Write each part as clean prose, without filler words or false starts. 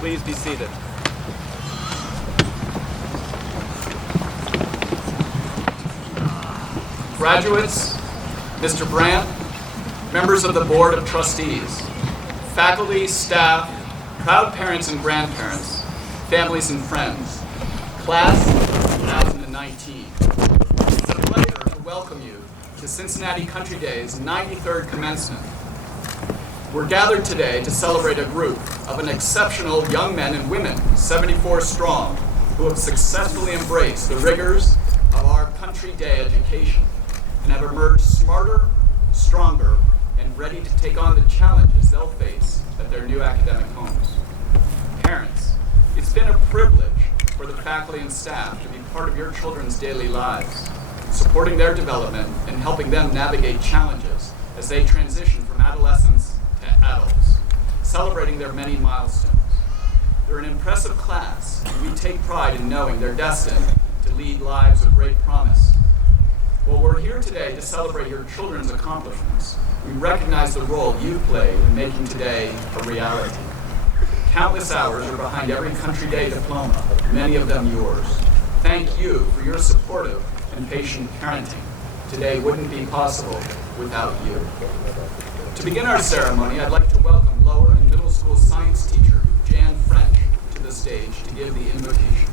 Please be seated. Graduates, Mr. Brandt, members of the Board of Trustees, faculty, staff, proud parents and grandparents, families and friends, class of 2019. It's a pleasure to welcome you to Cincinnati Country Day's 93rd Commencement. We're gathered today to celebrate a group of an exceptional young men and women, 74 strong, who have successfully embraced the rigors of our Country Day education and have emerged smarter, stronger, and ready to take on the challenges they'll face at their new academic homes. Parents, it's been a privilege for the faculty and staff to be part of your children's daily lives, supporting their development and helping them navigate challenges as they transition from adolescence to adults, celebrating their many milestones. They're an impressive class, and we take pride in knowing they're destined to lead lives of great promise. While we're here today to celebrate your children's accomplishments, we recognize the role you've played in making today a reality. Countless hours are behind every Country Day diploma, many of them yours. Thank you for your supportive and patient parenting. Today wouldn't be possible without you. To begin our ceremony, I'd like to welcome lower and middle school science teacher Jan French to the stage to give the invocation.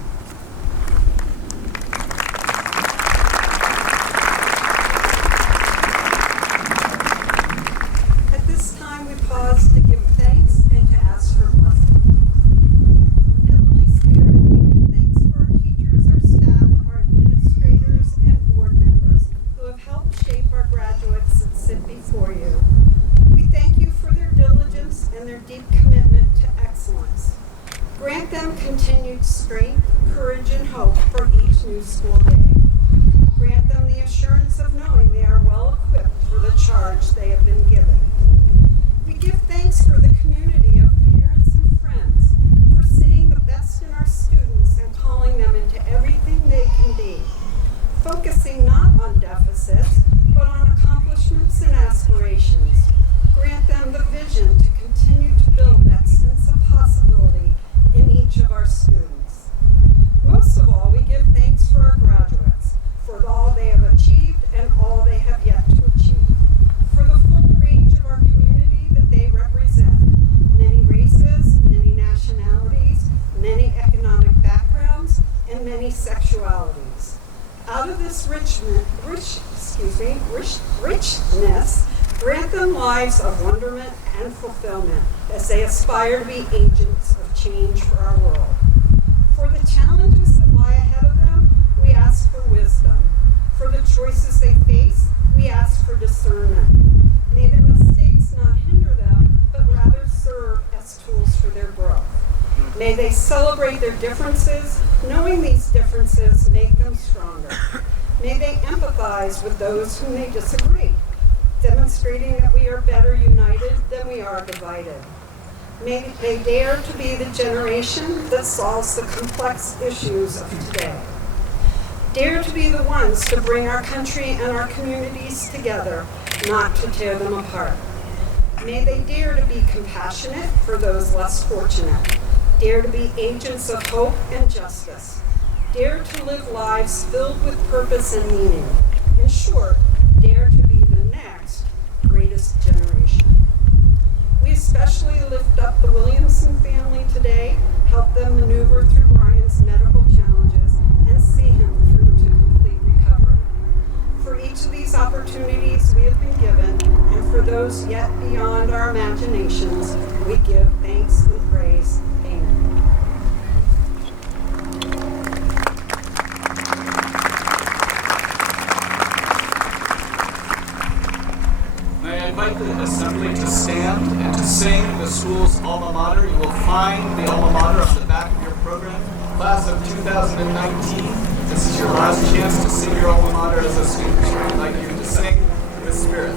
At this time, we pause to give thanks and to ask for blessing. Heavenly Spirit, we give thanks for our teachers, our staff, our administrators, and board members who have helped shape our graduates that sit before you. We thank you for their diligence and their deep commitment to excellence. Grant them continued strength, courage, and hope for each new school day. Grant them the assurance of knowing they are well equipped for the charge they have been given. We give thanks for the community of parents and friends for seeing the best in our students and calling them into everything they can be, focusing not on deficits, but on accomplishments and aspirations. Grant them the vision to continue to build that sense of possibility in each of our students. Most of all, we give thanks for our graduates, for all they have achieved and all they have yet to achieve, for the full range of our community that they represent, many races, many nationalities, many economic backgrounds, and many sexualities. Out of this richness, grant them lives of wonderment and fulfillment as they aspire to be agents of change for our world. For the challenges that lie ahead of them, we ask for wisdom. For the choices they face, we ask for discernment. May their mistakes not hinder them, but rather May they celebrate their differences, knowing these differences make them stronger. May they empathize with those who may disagree, demonstrating that we are better united than we are divided. May they dare to be the generation that solves the complex issues of today. Dare to be the ones to bring our country and our communities together, not to tear them apart. May they dare to be compassionate for those less fortunate. Dare to be agents of hope and justice. Dare to live lives filled with purpose and meaning. In short, dare to be the next greatest generation. We especially lift up the Williamson family today, help them maneuver through Brian's medical challenges, and see him through to complete recovery. For each of these opportunities we have been given, and for those yet beyond our imaginations, we give thanks and praise. Amen. May I invite the assembly to stand and to sing the school's alma mater. You will find the alma mater on the back of your program. Class of 2019, this is your last chance to sing your alma mater as a student. I'd like you to sing with spirit.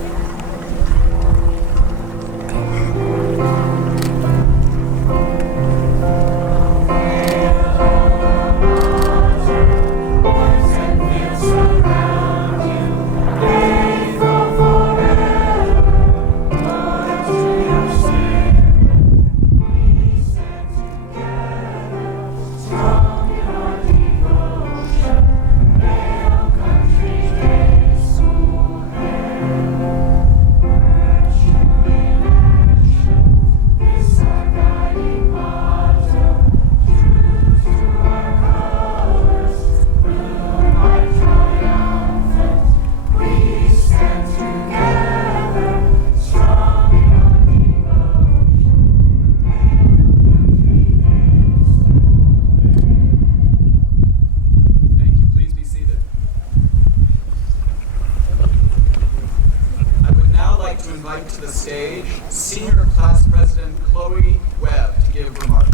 To the stage, Senior Class President Chloe Webb to give remarks.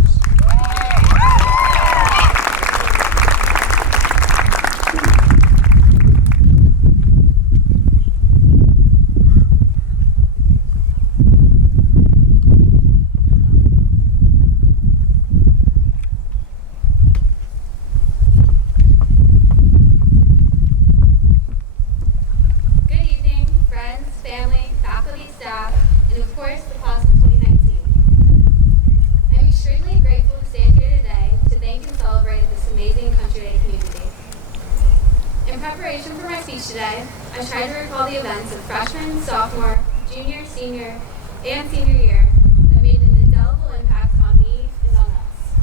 Today, I tried to recall the events of freshman, sophomore, junior, senior, and senior year that made an indelible impact on me and on us.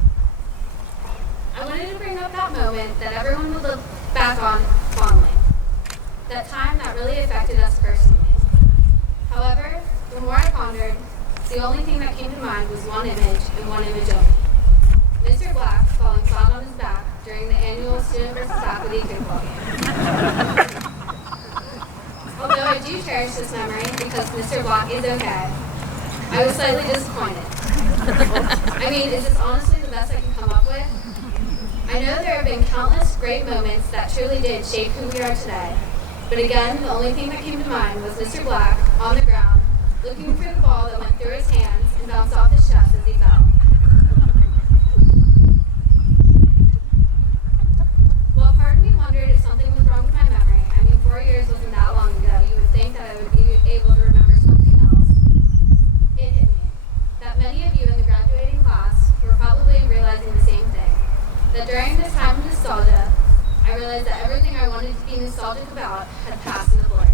I wanted to bring up that moment that everyone would look back on fondly, that time that really affected us personally. However, the more I pondered, the only thing that came to mind was one image and one image only. Mr. Black falling flat on his back during the annual student versus faculty kickball game. Although I do cherish this memory because Mr. Black is okay, I was slightly disappointed. I mean, is this honestly the best I can come up with? I know there have been countless great moments that truly did shape who we are today, but again, the only thing that came to mind was Mr. Black on the ground, looking for the ball that went through his hands and bounced off his chest as he fell. Well, part of me wondered if something was wrong with my memory. I mean, 4 years wasn't that long ago. You would think that I would be able to remember something else. It hit me that many of you in the graduating class were probably realizing the same thing. That during this time of nostalgia, I realized that everything I wanted to be nostalgic about had passed into glory.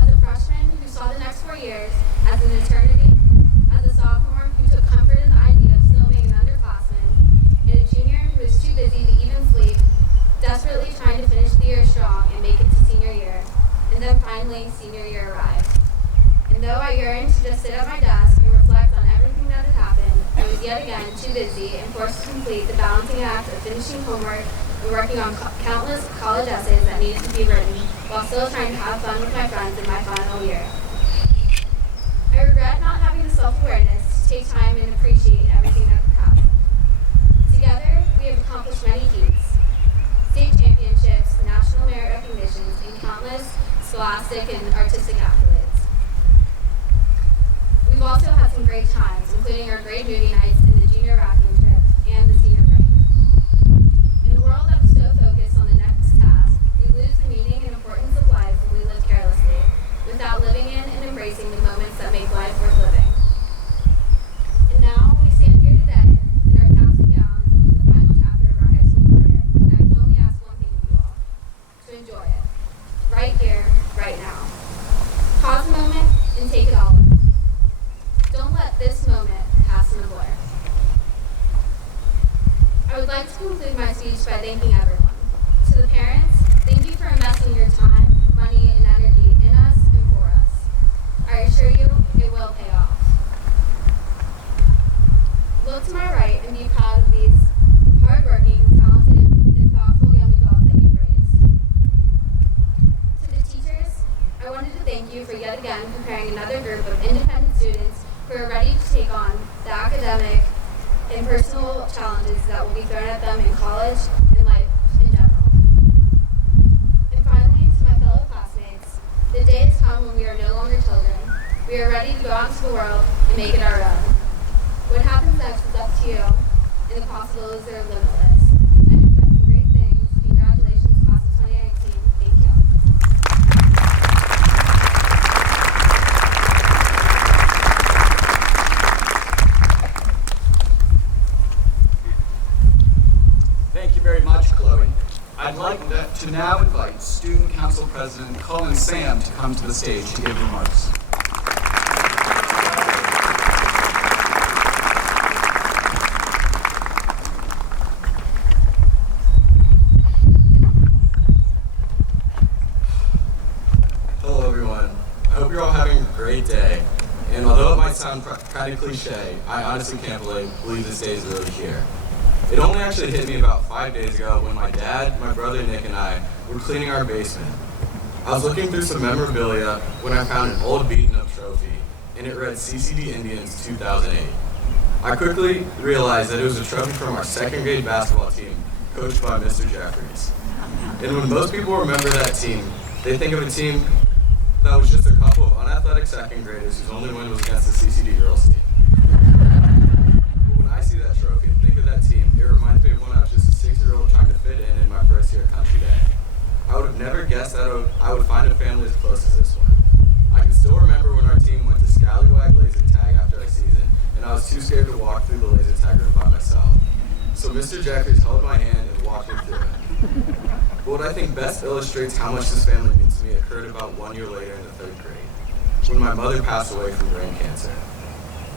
As a freshman who saw the next 4 years as an eternity, as a sophomore who took comfort in the idea of still being an underclassman, and a junior who was too busy to even sleep, desperately trying to finish the year strong and make it to senior year, and then finally senior year arrived. And though I yearned to just sit at my desk and reflect on everything that had happened, I was yet again too busy and forced to complete the balancing act of finishing homework and working on countless college essays that needed to be written, while still trying to have fun with my friends in my final year. I regret not having the self-awareness to take time and appreciate everything that had we have accomplished many feats, state championships, national merit recognitions, and countless scholastic and artistic accolades. We've also had some great times, including our great movie nights and the junior rafting trip and the senior break. In a world that is so focused on the next task, we lose the meaning and importance of life when we live carelessly, without living in and embracing the moments that make life worth living. And now we stand here today in our caps and gowns, living the final chapter of our high school career, and I can only ask one thing of you all: to enjoy it, right here, right now. Pause a moment and take it all in. Don't let this moment pass in a blur. I would like to conclude my speech by thanking everyone. To the parents, thank you for investing your time, money, and energy in us and for us. I assure you, it will pay off. Look to my right and be proud of these hardworking, talented, and thoughtful young adults that you've raised. To the teachers, I wanted to thank you for yet again preparing another group of independent students who are ready to take on the academic and personal challenges that will be thrown at them in college and life in general. And finally, to my fellow classmates, the day has come when we are no longer children. We are ready to go out into the world and make it our own. What happens next is up to you, and the possibilities are limitless. I'm expecting great things. Congratulations, class of 2019. Thank you. Thank you very much, Chloe. I'd like to now invite Student Council President Commencement to come to the stage to give remarks. Hello everyone. I hope you're all having a great day. And although it might sound kind of cliche, I honestly can't believe this day is really here. It only actually hit me about 5 days ago when my dad, my brother Nick, and I were cleaning our basement. I was looking through some memorabilia when I found an old beaten-up trophy, and it read CCD Indians 2008. I quickly realized that it was a trophy from our second grade basketball team, coached by Mr. Jeffries. And when most people remember that team, they think of a team that was just a couple of unathletic second graders whose only win was against the CCD girls team. But when I see that trophy and think of that team, it reminds me of when I was just a 6-year-old trying to fit in my first year at Country Day. I would have never guessed that I would find a family as close as this one. I can still remember when our team went to Scallywag laser tag after our season, and I was too scared to walk through the laser tag room by myself. So Mr. Jeffries held my hand and walked me through it. But what I think best illustrates how much this family means to me occurred about 1 year later in the 3rd grade, when my mother passed away from brain cancer.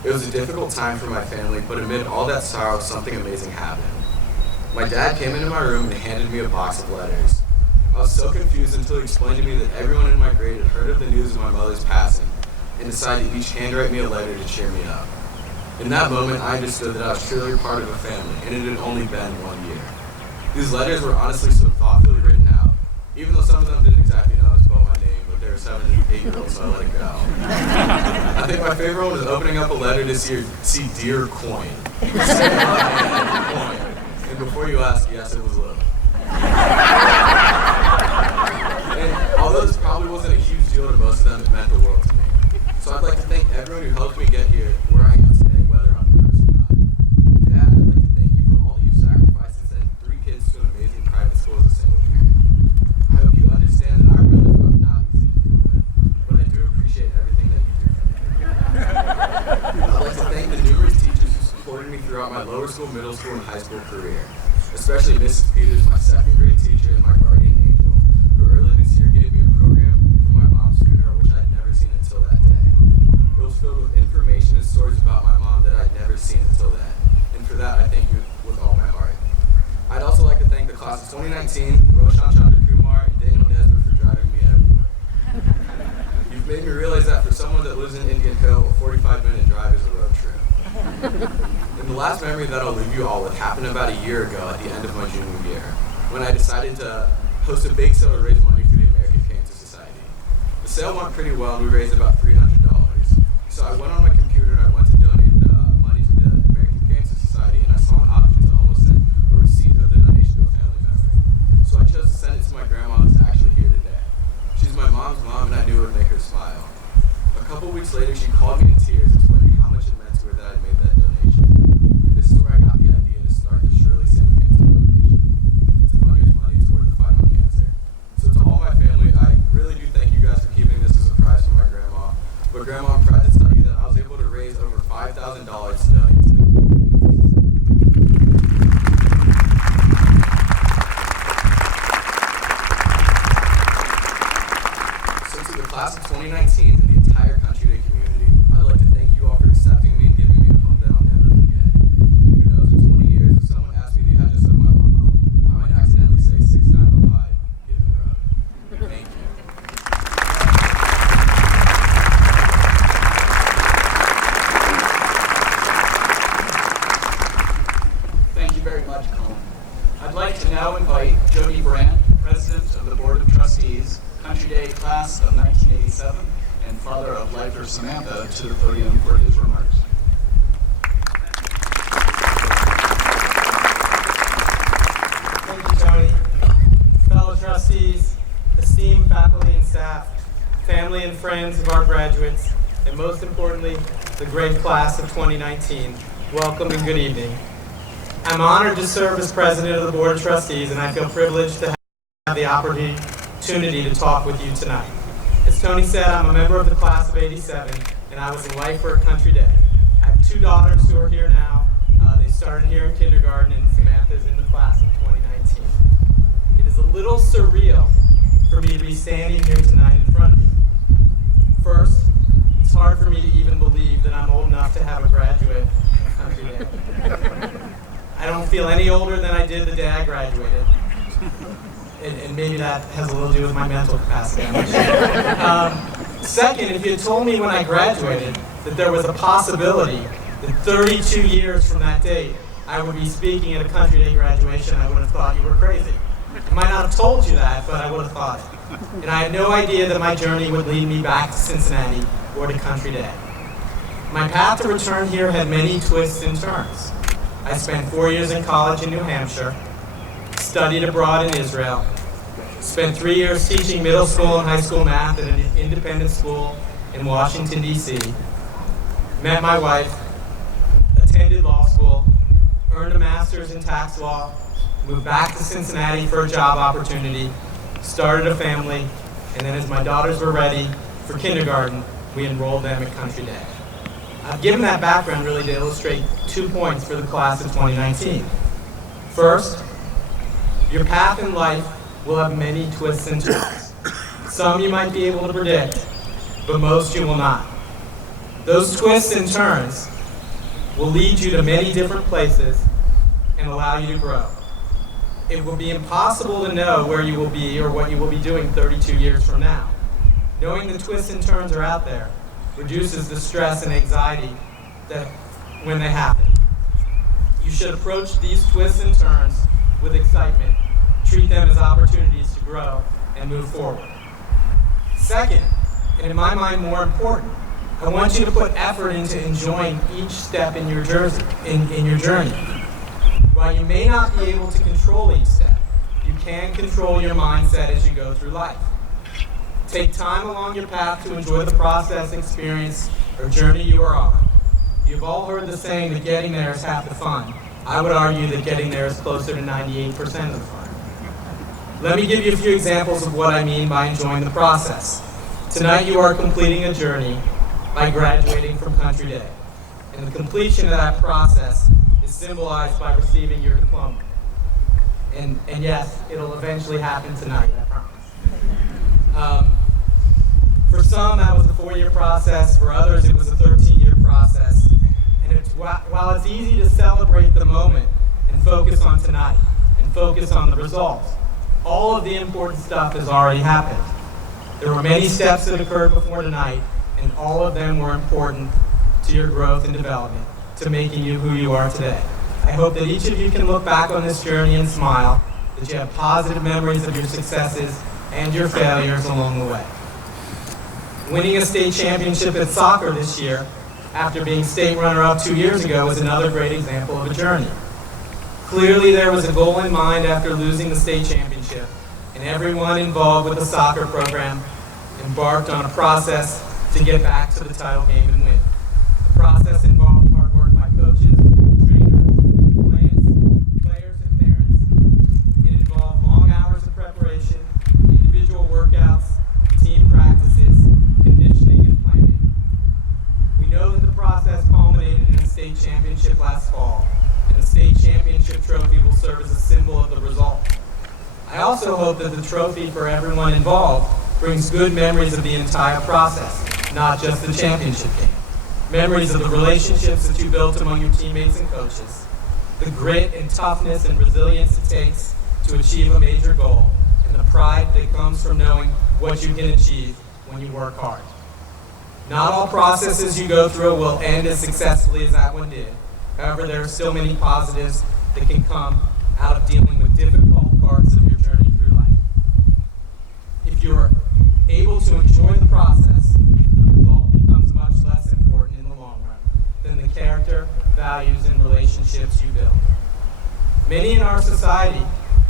It was a difficult time for my family, but amid all that sorrow, something amazing happened. My dad came into my room and handed me a box of letters. I was so confused until he explained to me that everyone in my grade had heard of the news of my mother's passing and decided to each handwrite me a letter to cheer me up. In that moment, I understood that I was truly part of a family, and it had only been 1 year. These letters were honestly so thoughtfully written out, even though some of them didn't exactly know how to spell my name, but they were 7 and 8-year-olds, so I let it go. I think my favorite one was opening up a letter to see Dear Coin. Coin. And before you ask, yes, it was little. And although this probably wasn't a huge deal to most of them, it meant the world to me. So I'd like to thank everyone who helped me get here, where I am today, whether on purpose or not. Dad, I'd like to thank you for all that you've sacrificed to send 3 kids to an amazing private school as a single parent. I hope you understand that I realize I'm not easy to deal with, but I do appreciate everything that you do for me. I'd like to thank the numerous teachers who supported me throughout my lower school, middle school, and high school career, especially Mrs. Peters, my 2nd grade teacher and my guardian angel, who earlier this year gave me a program for my mom's funeral, which I'd never seen until that day. It was filled with information and stories about my mom that I'd never seen until then, and for that I thank you with all my heart. I'd also like to thank the class of 2019, Roshan Chandra Kumar, and Daniel Nesbitt for driving me everywhere. You've made me realize that for someone that lives in Indian Hill, a 45-minute drive is a road trip. And the last memory that I'll leave you all with happened about a year ago at the end of my junior year, when I decided to host a bake sale to raise money for the American Cancer Society. The sale went pretty well, and we raised about $300. So I went on my computer and I went to donate the money to the American Cancer Society, and I saw an option to almost send a receipt weeks later, she called me in tears, explaining how much it meant to her that I'd made that donation. And this is where I got the idea to start the Shirley Sam Cancer Foundation to fundraise money toward the fight on cancer. So to all my family, I really do thank you guys for keeping this a surprise for my grandma. But Grandma, I'm proud to tell you that I was able to raise over $5,000 to donate to the Class of 2019 and the entire Country Day community, I'd like to thank you all for accepting me and giving me a home that I'll never forget. Who knows, in 20 years, if someone asked me the address of my old home, I might accidentally say 6905 Gibbon Road. Thank you. Thank you very much, Colin. I'd like to now invite Jody Brandt, President of the Board of Trustees, Country Day Class of 1987, and father of lifer Samantha, to the podium for his remarks. Thank you, Tony. Fellow trustees, esteemed faculty and staff, family and friends of our graduates, and most importantly, the great class of 2019, welcome and good evening. I'm honored to serve as president of the Board of Trustees, and I feel privileged to have the opportunity to talk with you tonight. As Tony said, I'm a member of the class of 87, and I was a lifer at Country Day. I have two daughters who are here now. They started here in kindergarten, and Samantha's in the class of 2019. It is a little surreal for me to be standing here tonight in front of you. First, it's hard for me to even believe that I'm old enough to have a graduate of Country Day. I don't feel any older than I did the day I graduated. And maybe that has a little to do with my mental capacity. Second, if you had told me when I graduated that there was a possibility that 32 years from that date I would be speaking at a Country Day graduation, I would have thought you were crazy. I might not have told you that, but I would have thought it. And I had no idea that my journey would lead me back to Cincinnati or to Country Day. My path to return here had many twists and turns. I spent 4 years in college in New Hampshire, studied abroad in Israel, spent 3 years teaching middle school and high school math at an independent school in Washington, D.C., met my wife, attended law school, earned a master's in tax law, moved back to Cincinnati for a job opportunity, started a family, and then as my daughters were ready for kindergarten, we enrolled them at Country Day. I've given that background really to illustrate 2 points for the class of 2019. First, your path in life will have many twists and turns. Some you might be able to predict, but most you will not. Those twists and turns will lead you to many different places and allow you to grow. It will be impossible to know where you will be or what you will be doing 32 years from now. Knowing the twists and turns are out there reduces the stress and anxiety that when they happen. You should approach these twists and turns with excitement, treat them as opportunities to grow and move forward. Second, and in my mind more important, I want you to put effort into enjoying each step in your journey. While you may not be able to control each step, you can control your mindset as you go through life. Take time along your path to enjoy the process, experience, or journey you are on. You've all heard the saying that getting there is half the fun. I would argue that getting there is closer to 98% of the fun. Let me give you a few examples of what I mean by enjoying the process. Tonight you are completing a journey by graduating from Country Day. And the completion of that process is symbolized by receiving your diploma. And yes, it'll eventually happen tonight, I promise. For some, that was a 4-year process. For others, it was a 13-year process. And while it's easy to celebrate the moment and focus on tonight and focus on the results, all of the important stuff has already happened. There were many steps that occurred before tonight, and all of them were important to your growth and development, to making you who you are today. I hope that each of you can look back on this journey and smile, that you have positive memories of your successes and your failures along the way. Winning a state championship at soccer this year, after being state runner-up 2 years ago, is another great example of a journey. Clearly there was a goal in mind after losing the state championship, and everyone involved with the soccer program embarked on a process to get back to the title game and win. The process involved hard work by coaches, trainers, players, and parents. It involved long hours of preparation, individual workouts, team practices, conditioning, and planning. We know that the process culminated in a state championship last fall, and the state championship trophy will serve as a symbol of the result. I also hope that the trophy for everyone involved brings good memories of the entire process, not just the championship game. Memories of the relationships that you built among your teammates and coaches, the grit and toughness and resilience it takes to achieve a major goal, and the pride that comes from knowing what you can achieve when you work hard. Not all processes you go through will end as successfully as that one did. However, there are still many positives that can come out of dealing with difficult parts of your journey through life. If you're able to enjoy the process, the result becomes much less important in the long run than the character, values, and relationships you build. Many in our society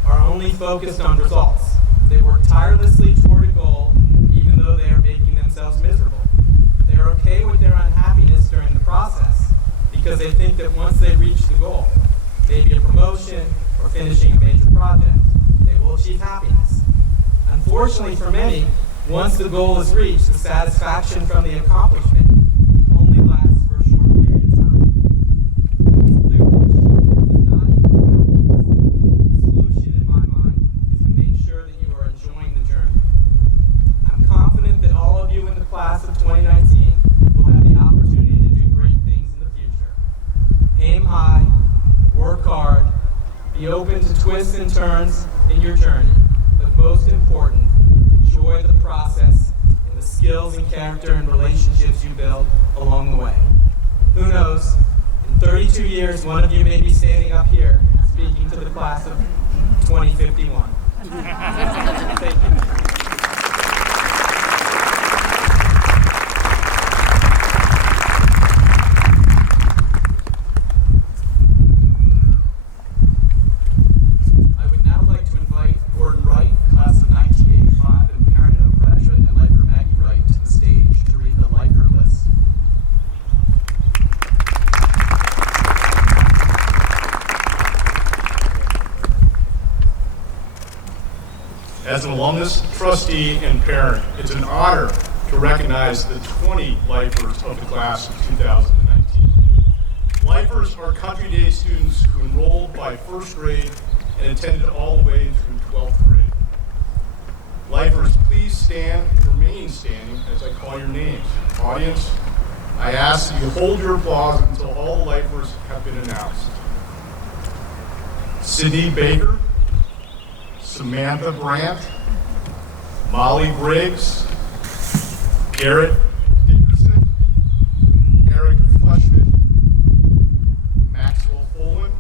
are only focused on results. They work tirelessly toward a goal, even though they are making themselves miserable. They are okay with their unhappiness during the process because they think that once they reach the goal, maybe a promotion or finishing a major project, they will achieve happiness. Unfortunately for many, once the goal is reached, the satisfaction from the accomplishment only lasts for a short period of time. It's clear that achievement does not equal happiness. The solution, in my mind, is to make sure that you are enjoying the journey. I'm confident that all of you in the class of 2019 will have the opportunity to do great things in the future. Aim high, work hard, be open to twists and turns in your journey, but most important, enjoy the process and the skills and character and relationships you build along the way. Who knows, in 32 years, one of you may be standing up here speaking to the class of 2051. Thank you. As an alumnus, trustee, and parent, it's an honor to recognize the 20 lifers of the class of 2019. Lifers are Country Day students who enrolled by first grade and attended all the way through 12th grade. Lifers, please stand and remain standing as I call your names. Audience, I ask that you hold your applause until all the lifers have been announced. Sydney Baker, Samantha Brandt, Molly Briggs, Garrett Dickerson, Eric Fleshman, Maxwell Folan,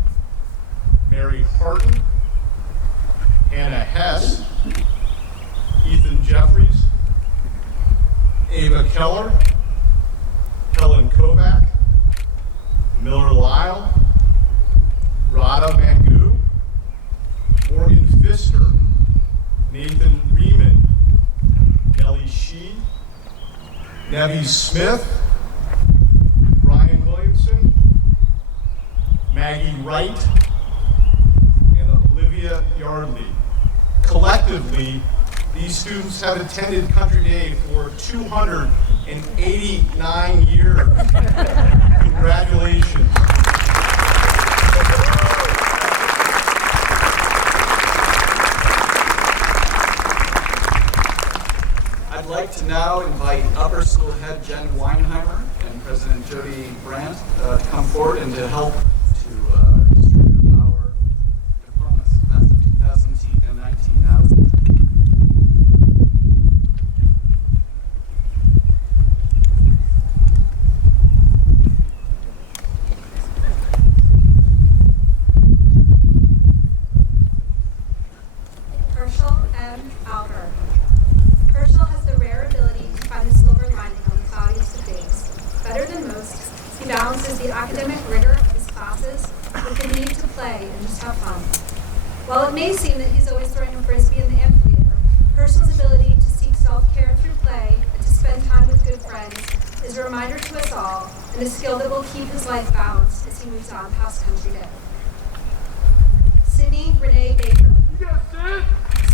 Mary Harton, Hannah Hess, Ethan Jeffries, Ava Keller, Helen Kovac, Miller Lyle, Radha Mangu, Morgan Pfister, Nathan Riemann, Nellie Shee, Nevi Smith, Brian Williamson, Maggie Wright, and Olivia Yardley. Collectively, these students have attended Country Day for 289 years. Congratulations. I'd like to now invite Upper School Head Jen Weinheimer and President Jody Brandt to come forward and to help to distribute our diplomas, class of 2019. Now, Herschel M. Alper. Herschel has the rare ability to find the silver lining on the cloudiest of days. Better than most, he balances the academic rigor of his classes with the need to play and just have fun. While it may seem that he's always throwing a frisbee in the amphitheater, Herschel's ability to seek self-care through play and to spend time with good friends is a reminder to us all and a skill that will keep his life balanced as he moves on past Country Day. Sydney Renee Baker.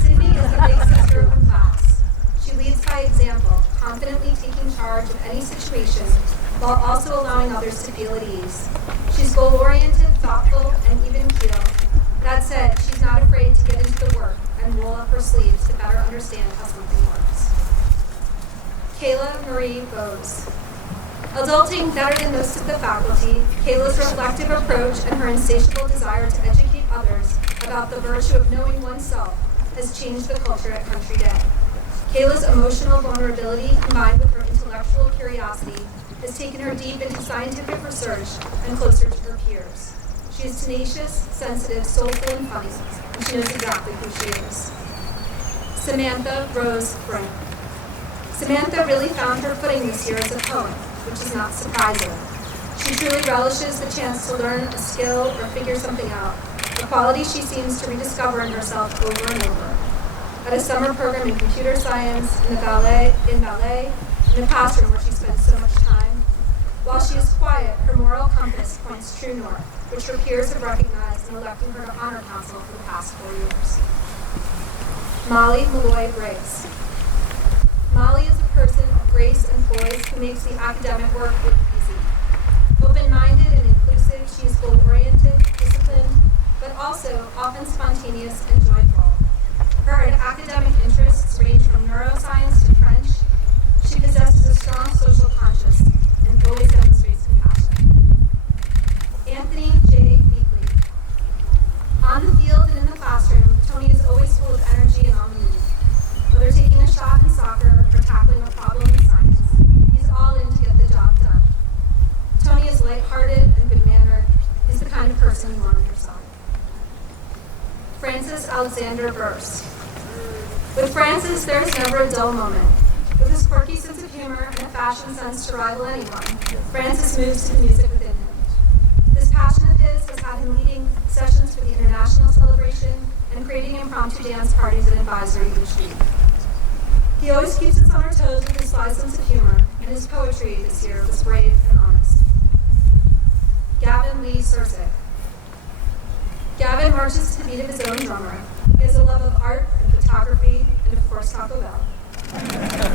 Sydney is the big sister of her class. She leads by example, confidently taking charge of any situation while also allowing others to feel at ease. She's goal-oriented, thoughtful, and even keel. That said, she's not afraid to get into the work and roll up her sleeves to better understand how something works. Kayla Marie Bose. Adulting better than most of the faculty, Kayla's reflective approach and her insatiable desire to educate others about the virtue of knowing oneself has changed the culture at Country Day. Kayla's emotional vulnerability combined with her intellectual curiosity has taken her deep into scientific research and closer to her peers. She is tenacious, sensitive, soulful, and funny, and she knows exactly who she is. Samantha Rose Brink. Samantha really found her footing this year as a poet, which is not surprising. She truly relishes the chance to learn a skill or figure something out, a quality she seems to rediscover in herself over and over. At a summer program in computer science, in ballet, in the classroom where she spends so much time. While she is quiet, her moral compass points true north, which her peers have recognized in electing her to Honor Council for the past 4 years. Molly Malloy Briggs. Molly is a person of grace and poise who makes the academic work look easy. Open-minded and inclusive, she is goal-oriented, disciplined, but also often spontaneous and joyful. Her academic interests range from neuroscience to French. She possesses a strong social conscience and always demonstrates compassion. Anthony J. Beakley. On the field and in the classroom, Tony is always full of energy and on the move. Whether taking a shot in soccer or tackling a problem in science, he's all in to get the job done. Tony is lighthearted and good-mannered. He's the kind of person you want on your side. Francis Alexander Burse. With Francis, there is never a dull moment. With his quirky sense of humor and a fashion sense to rival anyone, Francis moves to the music within him. This passion of his has had him leading sessions for the international celebration and creating impromptu dance parties and advisory each week. He always keeps us on our toes with his sly sense of humor, and his poetry this year was brave and honest. Gavin Lee Sursick. Gavin marches to the beat of his own drummer. He has a love of art and photography, and of course Taco Bell.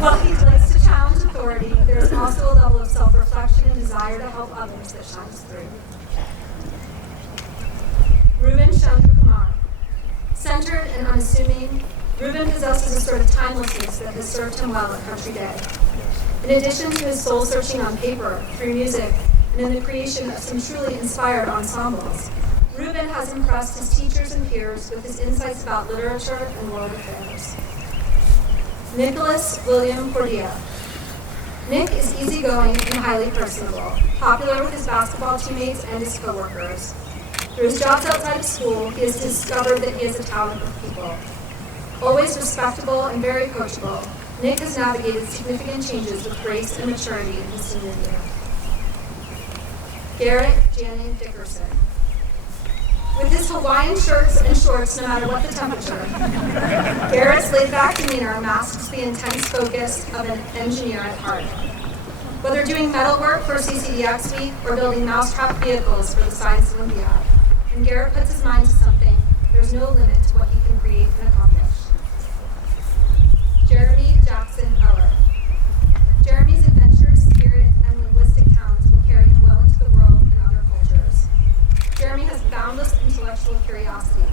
While he likes to challenge authority, there is also a level of self-reflection and desire to help others that shines through. Ruben Chandrakumar. Centered and unassuming, Ruben possesses a sort of timelessness that has served him well at Country Day. In addition to his soul-searching on paper, through music, and in the creation of some truly inspired ensembles, Ruben has impressed his teachers and peers with his insights about literature and world affairs. Nicholas William Cordia. Nick is easygoing and highly personable, popular with his basketball teammates and his coworkers. Through his jobs outside of school, he has discovered that he has a talent with people. Always respectable and very coachable, Nick has navigated significant changes with grace and maturity in his senior year. Garrett Janning Dickerson. With his Hawaiian shirts and shorts no matter what the temperature, Garrett's laid-back demeanor masks the intense focus of an engineer at heart. Whether doing metal work for CCDS week or building mousetrap vehicles for the Science Olympiad, when Garrett puts his mind to something, there's no limit to what he can create and accomplish. Jeremy Jackson Eller. Jeremy's adventurous spirit and linguistic talents will carry him well into the world and other cultures. Jeremy has boundless intellectual curiosity.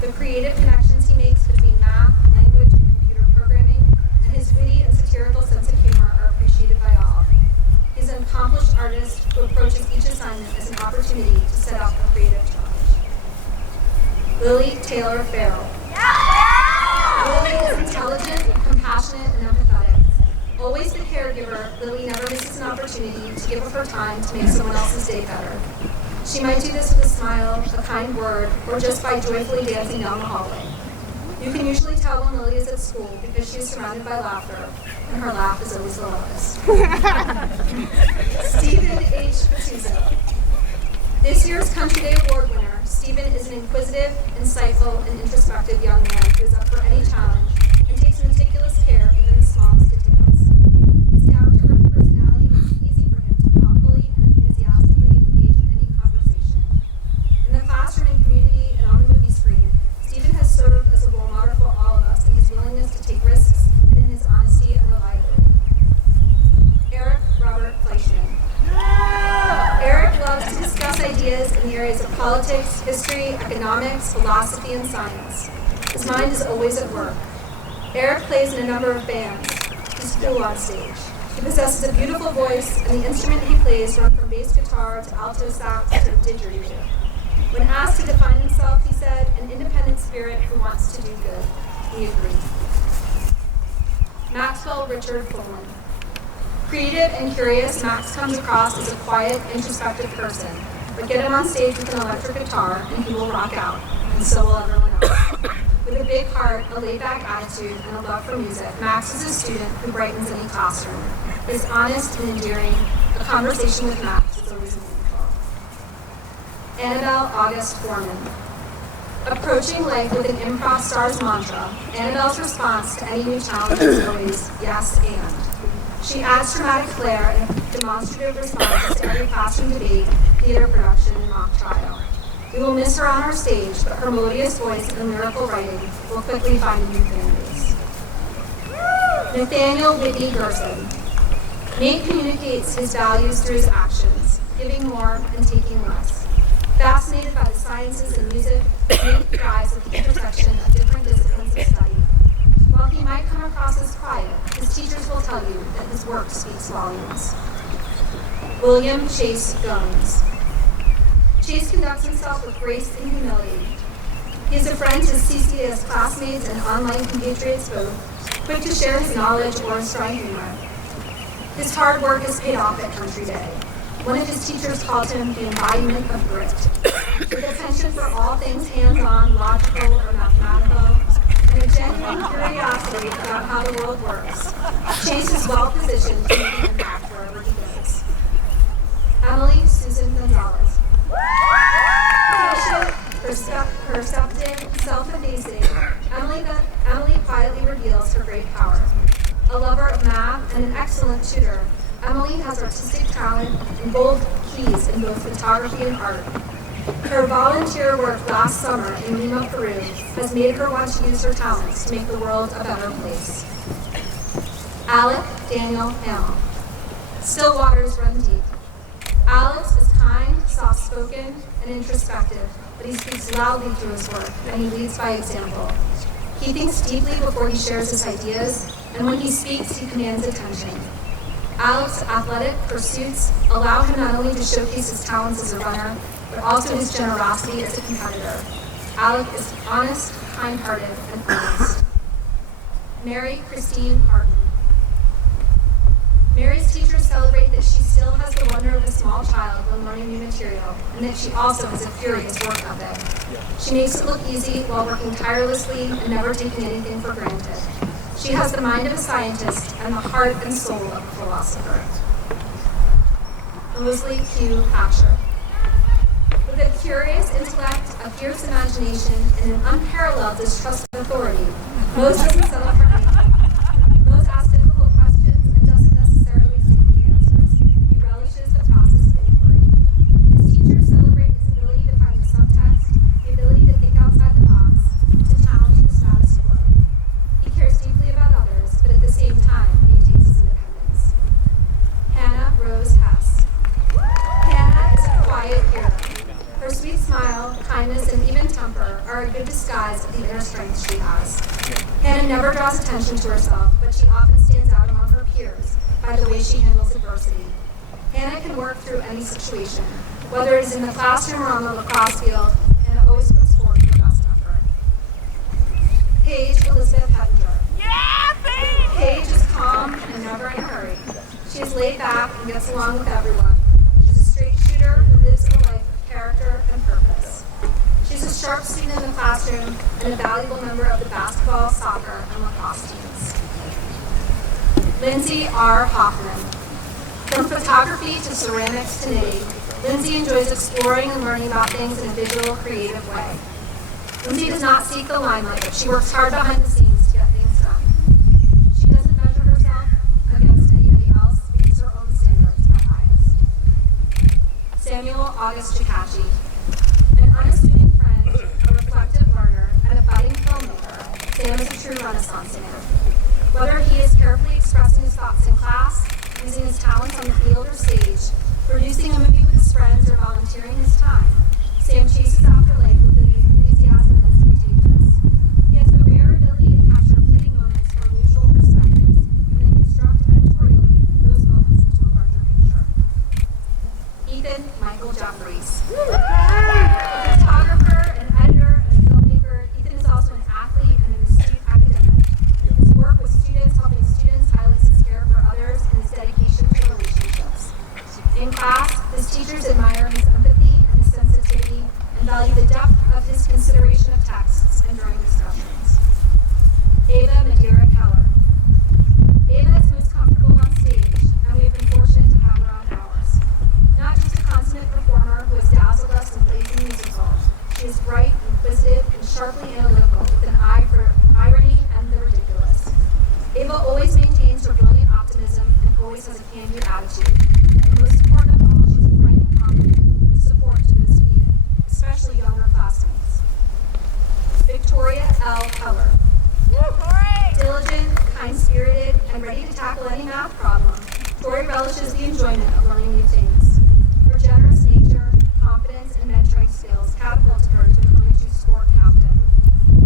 The creative connections he makes between math, language, and computer programming, and his witty and satirical sense of humor are appreciated by all. He's an accomplished artist who approaches each assignment as an opportunity to set out a creative challenge. Lily Taylor Farrell. Lily is intelligent, compassionate, and empathetic. Always the caregiver, Lily never misses an opportunity to give of her time to make someone else's day better. She might do this with a smile, a kind word, or just by joyfully dancing down the hallway. You can usually tell when Lily is at school because she is surrounded by laughter, and her laugh is always the loudest. Stephen H. Patuzzo. This year's Country Day Award winner, Stephen is an inquisitive, insightful, and introspective young man who is up for any challenge and takes meticulous care even in the smallest details. His down-to-earth personality makes mathematics, philosophy, and science. His mind is always at work. Eric plays in a number of bands. He's cool on stage. He possesses a beautiful voice, and the instrument he plays run from bass guitar to alto sax to didgeridoo. When asked to define himself, he said, "An independent spirit who wants to do good." We agree. Maxwell Richard Fulman. Creative and curious, Max comes across as a quiet, introspective person, but get him on stage with an electric guitar and he will rock out, and so will everyone else. With a big heart, a laid-back attitude, and a love for music, Max is a student who brightens any classroom. Is honest and endearing. A conversation with Max is always meaningful. Annabelle August Foreman. Approaching life with an improv star's mantra, Annabelle's response to any new challenge is always, yes, and. She adds dramatic flair and demonstrative responses to every classroom debate, theater production, and mock trial. We will miss her on our stage, but her melodious voice and lyrical writing will quickly find a new fan base. Nathaniel Whitney Gerson. Nate communicates his values through his actions, giving more and taking less. Fascinated by the sciences and music, Nate thrives at the intersection of different disciplines of study. While he might come across as quiet, his teachers will tell you that his work speaks volumes. William Chase Gomes. Chase conducts himself with grace and humility. He is a friend to CCDS classmates and online compatriots both, quick to share his knowledge or his dry humor. His hard work has paid off at Country Day. One of his teachers called him the embodiment of grit. With a penchant for all things hands-on, logical, or mathematical, and a genuine curiosity about how the world works, Chase is well-positioned to make an impact wherever he goes. Emily Susan Gonzalez. Patient, perceptive, self-effacing, Emily quietly reveals her great power. A lover of math and an excellent tutor, Emily has artistic talent and bold keys in both photography and art. Her volunteer work last summer in Lima, Peru, has made her want to use her talents to make the world a better place. Alec Daniel Hamill. Still waters run deep. Alex is kind, soft-spoken, and introspective, but he speaks loudly through his work, and he leads by example. He thinks deeply before he shares his ideas, and when he speaks, he commands attention. Alex's athletic pursuits allow him not only to showcase his talents as a runner, but also his generosity as a competitor. Alec is honest, kind-hearted, and earnest. Mary Christine Harton. Mary's teachers celebrate that she still has the wonder of a small child when learning new material, and that she also has a furious work ethic. She makes it look easy while working tirelessly and never taking anything for granted. She has the mind of a scientist and the heart and soul of a philosopher. Mosley Q. Hatcher. With a curious intellect, a fierce imagination, and an unparalleled distrust of authority, Mose doesn't settle for anything. Mose asks difficult questions and doesn't necessarily seek the answers. He relishes the process of inquiry. His teachers celebrate his ability to find the subtext, the ability to think outside the box, to challenge the status quo. He cares deeply about others, but at the same time maintains his independence. Hannah Rose Hess. Hannah is a quiet hero. Her sweet smile, kindness, and even temper are a good disguise of the inner strength she has. Hannah never draws attention to herself, but she often stands out among her peers by the way she handles adversity. Hannah can work through any situation. Whether it is in the classroom or on the lacrosse field, Hannah always puts forth her best effort. Paige Elizabeth Hettinger. Paige is calm and never in a hurry. She is laid back and gets along with everyone. She's a straight shooter who lives a life of character and purpose. She's a sharp student in the classroom and a valuable member of the basketball, soccer, and lacrosse teams. Lindsay R. Hoffman. From photography to ceramics to knitting, Lindsay enjoys exploring and learning about things in a visual, creative way. Lindsay does not seek the limelight, but she works hard behind the scenes to get things done. She doesn't measure herself against anybody else because her own standards are highest. Samuel August Chikachi. An unassuming friend, a reflective learner, and a budding filmmaker, Sam is a true Renaissance man. Whether he is carefully expressing his thoughts in class, using his talents on the field or stage, producing a movie with his friends, or volunteering his time, Sam chases after life with an enthusiasm always has a can-do attitude. But most important of all, she's a friend and confidant and support to those who need it, especially younger classmates. Victoria L. Keller. Diligent, kind-spirited, and ready to tackle any math problem, Tori relishes the enjoyment of learning new things. Her generous nature, confidence, and mentoring skills catapulted her to becoming a sport captain.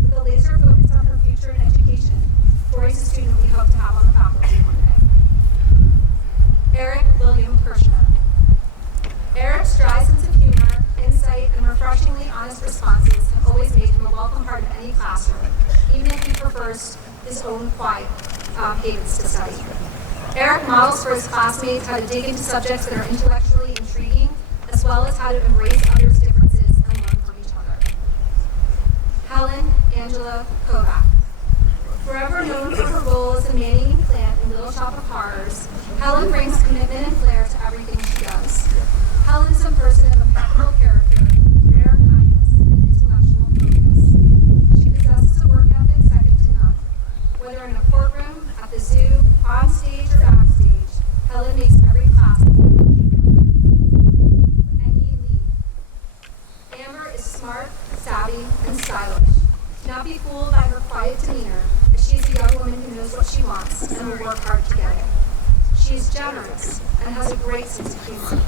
With a laser focus on her future in education, Tori's a student we hope to have on the faculty one day. Eric William Kirshner. Eric's dry sense of humor, insight, and refreshingly honest responses have always made him a welcome part of any classroom, even if he prefers his own quiet havens to study. Eric models for his classmates how to dig into subjects that are intellectually intriguing, as well as how to embrace others' differences and learn from each other. Helen Angela Kovac. Forever known for her role as a man-eating plant in Little Shop of Horrors, Helen brings commitment and flair to everything she does. Helen is a person of impeccable character, rare kindness, and intellectual focus. She possesses a work ethic second to none. Whether in a courtroom, at the zoo, on stage, or backstage, Helen makes every class any lead. Amber is smart, savvy, and stylish. Do not be fooled by her quiet demeanor, as she is a young woman who knows what she wants and will work hard to get it. She is generous and has a great sense of humor.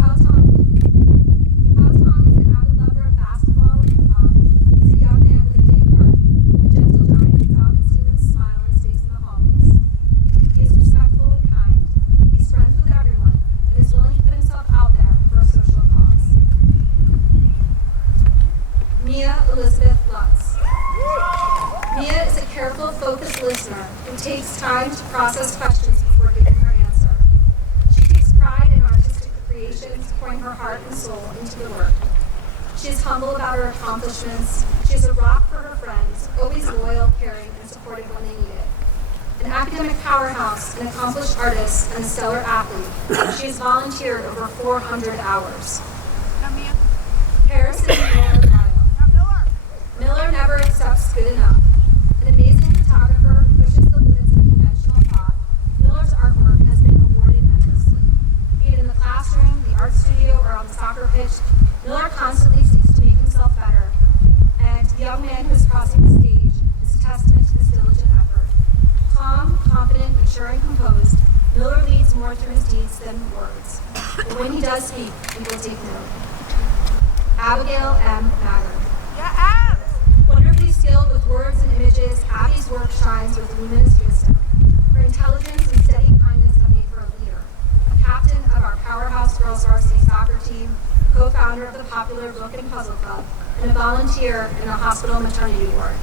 Hao Tong is an avid lover of basketball and hip-hop. He's a young man with a big heart, a gentle giant who's often seen with a smile on his face in the hallways. He is respectful and kind. He's friends with everyone and is willing to put himself out there for a social cause. Mia Elizabeth Lutz. Mia is a careful, focused listener who takes time to process questions before giving her answer. She takes pride in artistic creations, pouring her heart and soul into the work. She is humble about her accomplishments. She is a rock for her friends, always loyal, caring, and supportive when they need it. An academic powerhouse, an accomplished artist, and a stellar athlete, she has volunteered over 400 hours. Harrison Miller Lyle. Miller never accepts good enough. An amazing photographer who pushes the limits of conventional thought, Miller's artwork has been awarded endlessly. Be it in the classroom, the art studio, or on the soccer pitch, Miller constantly seeks to make himself better. And the young man who is crossing the stage is a testament to this diligent effort. Calm, confident, mature, and composed, Miller leads more through his deeds than words. But when he does speak, people take note. Abigail M. Matter. Wonderfully skilled with words and images, Abby's work shines with luminous wisdom. Her intelligence and steady kindness have made her a leader, a captain of our powerhouse girls varsity soccer team, co-founder of the popular Book and Puzzle Club, and a volunteer in the hospital maternity ward.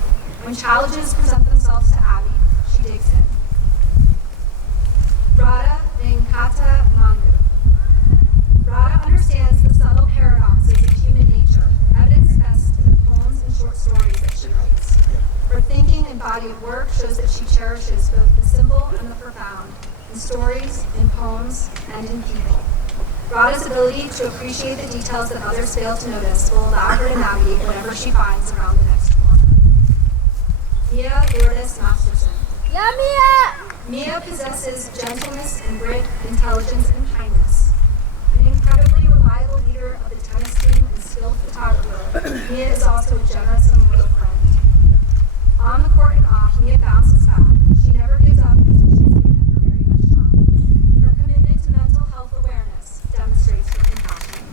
When challenges present themselves to Abby, she digs in. Radha Venkata Mandu. Radha understands the subtle paradoxes of human nature, evidenced best in the poems and short stories that she writes. Her thinking and body of work shows that she cherishes both the simple and the profound, in stories, in poems, and in people. Radha's ability to appreciate the details that others fail to notice will allow her to navigate whatever she finds around the next corner. Mia Lourdes Masterson. Yeah, Mia! Mia possesses gentleness and grit, intelligence, and kindness. An incredibly reliable leader of the tennis team and skilled photographer, Mia is also a generous and loyal friend. On the court and off, Mia bounces back. She never gives up until she's given her very best shot. Her commitment to mental health awareness demonstrates her compassion.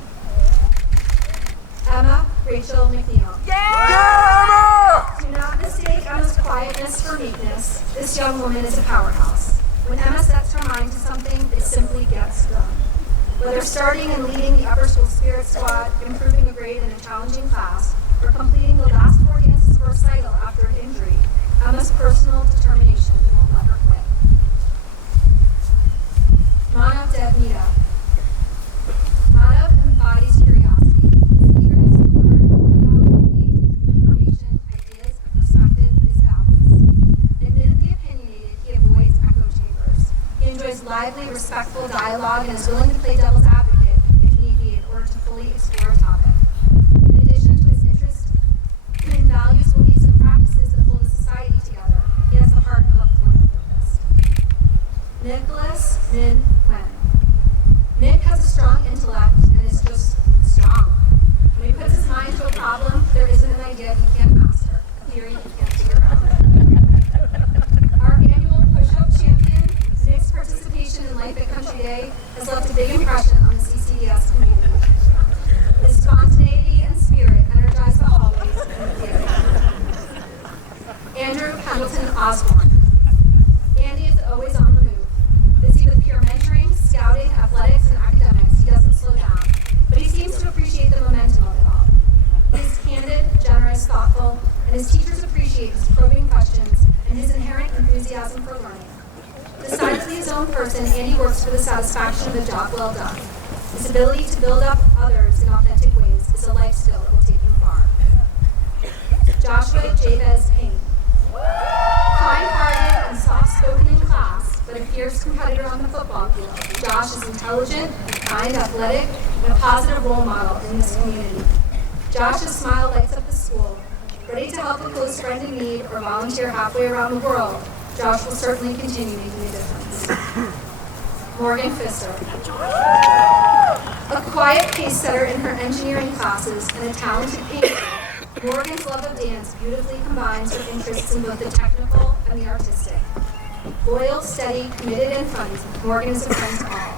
Emma Rachel McNeil. Do not mistake Emma's quietness for meekness. This young woman is a powerhouse. When Emma sets her mind to something, it simply gets done. Whether starting and leading the upper school spirit squad, improving a grade in a challenging class, or completing the last 4 dances of her recital after an injury, Emma's personal determination won't let her quit. Manav Devnita. Manav embodies curiosity, his eagerness to learn about and engage with new information, ideas, and perspective is boundless. Admittedly opinionated, he avoids echo chambers. He enjoys lively, respectful dialogue and is willing to play devil's advocate if need be in order to fully explore a topic. In addition to his interest in values, beliefs, and practices that hold a society together, he has Osborne. Andy is always on the move. Busy with peer mentoring, scouting, athletics, and academics, he doesn't slow down, but he seems to appreciate the momentum of it all. He is candid, generous, thoughtful, and his teachers appreciate his probing questions and his inherent enthusiasm for learning. Decidedly his own person, Andy works for the satisfaction of a job well done. His ability to build up others in authentic ways is a life skill that will take him far. Joshua Jabez Payne. Kind-hearted and soft-spoken in class, but a fierce competitor on the football field, Josh is intelligent, kind, athletic, and a positive role model in this community. Josh's smile lights up the school. Ready to help a close friend in need or volunteer halfway around the world, Josh will certainly continue making a difference. Morgan Pfister. A quiet pace setter in her engineering classes and a talented painter, Morgan's love of dance beautifully combines her interests in both the technical and the artistic. Loyal, steady, committed, and funny, Morgan is a friend to all.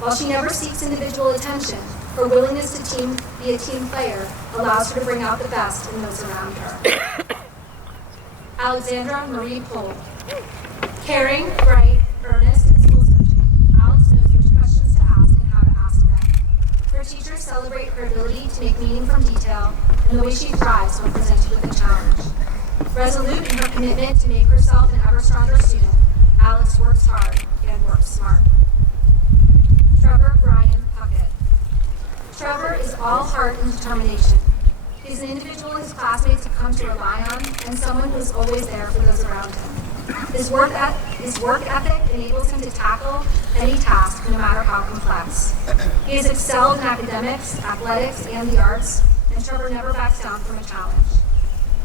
While she never seeks individual attention, her willingness to be a team player allows her to bring out the best in those around her. Alexandra Marie Pohl. Caring, bright, earnest, and soul-searching, Alex knows which questions to ask and how to ask them. Her teachers celebrate her ability to make meaning from detail and the way she thrives when presented with a challenge. Resolute in her commitment to make herself an ever-stronger student, Alex works hard and works smart. Trevor Brian Puckett. Trevor is all heart and determination. He's an individual his classmates have come to rely on and someone who's always there for those around him. His work ethic enables him to tackle any task, no matter how complex. He has excelled in academics, athletics, and the arts, and Trevor never backs down from a challenge.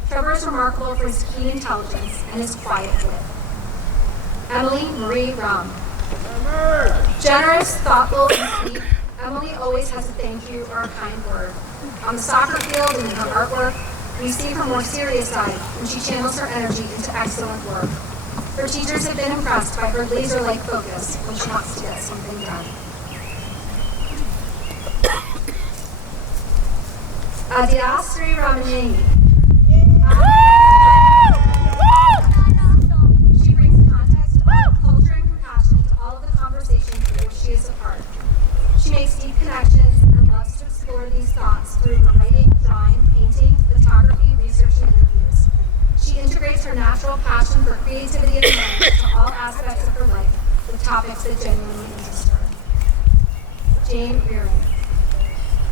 Trevor is remarkable for his keen intelligence and his quiet wit. Emily Marie Rum. Generous, thoughtful, and sweet, Emily always has a thank you or a kind word. On the soccer field and in her artwork, we see her more serious side when she channels her energy into excellent work. Her teachers have been impressed by her laser-like focus when she wants to get something done. Adiasri Ramaneni. She brings context, culture, and compassion to all of the conversations for which she is a part. She makes deep connections and loves to explore these thoughts through her writing, drawing, painting, photography, research, and interviews. She integrates her natural passion for creativity and learning into all aspects of her life with topics that genuinely interest her. Jane Rearing.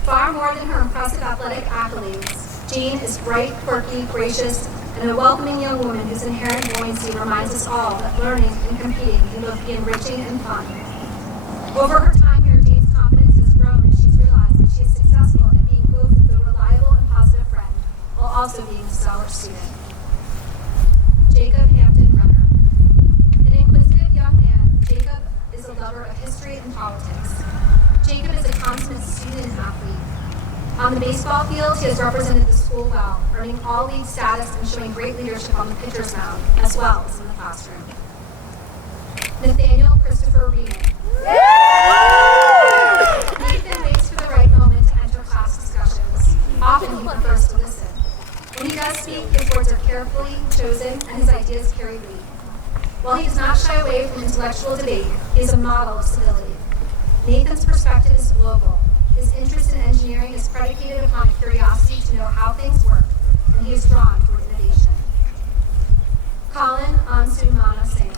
Far more than her impressive athletic accolades, Jane is bright, quirky, gracious, and a welcoming young woman whose inherent buoyancy reminds us all that learning and competing can both be enriching and fun. Over her time here, Jane's confidence has grown and she's realized that she is successful at being both a reliable and positive friend, while also being a stellar student. Jacob Hampton Renner. An inquisitive young man, Jacob is a lover of history and politics. Jacob is a consummate student and athlete. On the baseball field, he has represented the school well, earning all-league status and showing great leadership on the pitcher's mound, as well as in the classroom. Nathaniel Christopher Riemann. Nathan waits for the right moment to enter class discussions. Often he prefers to listen. When he does speak, his words are carefully chosen and his ideas carry weight. While he does not shy away from intellectual debate, he is a model of civility. Nathan's perspective is global. His interest in engineering is predicated upon a curiosity to know how things work, and he is drawn toward innovation. Colin Ansumana Singh.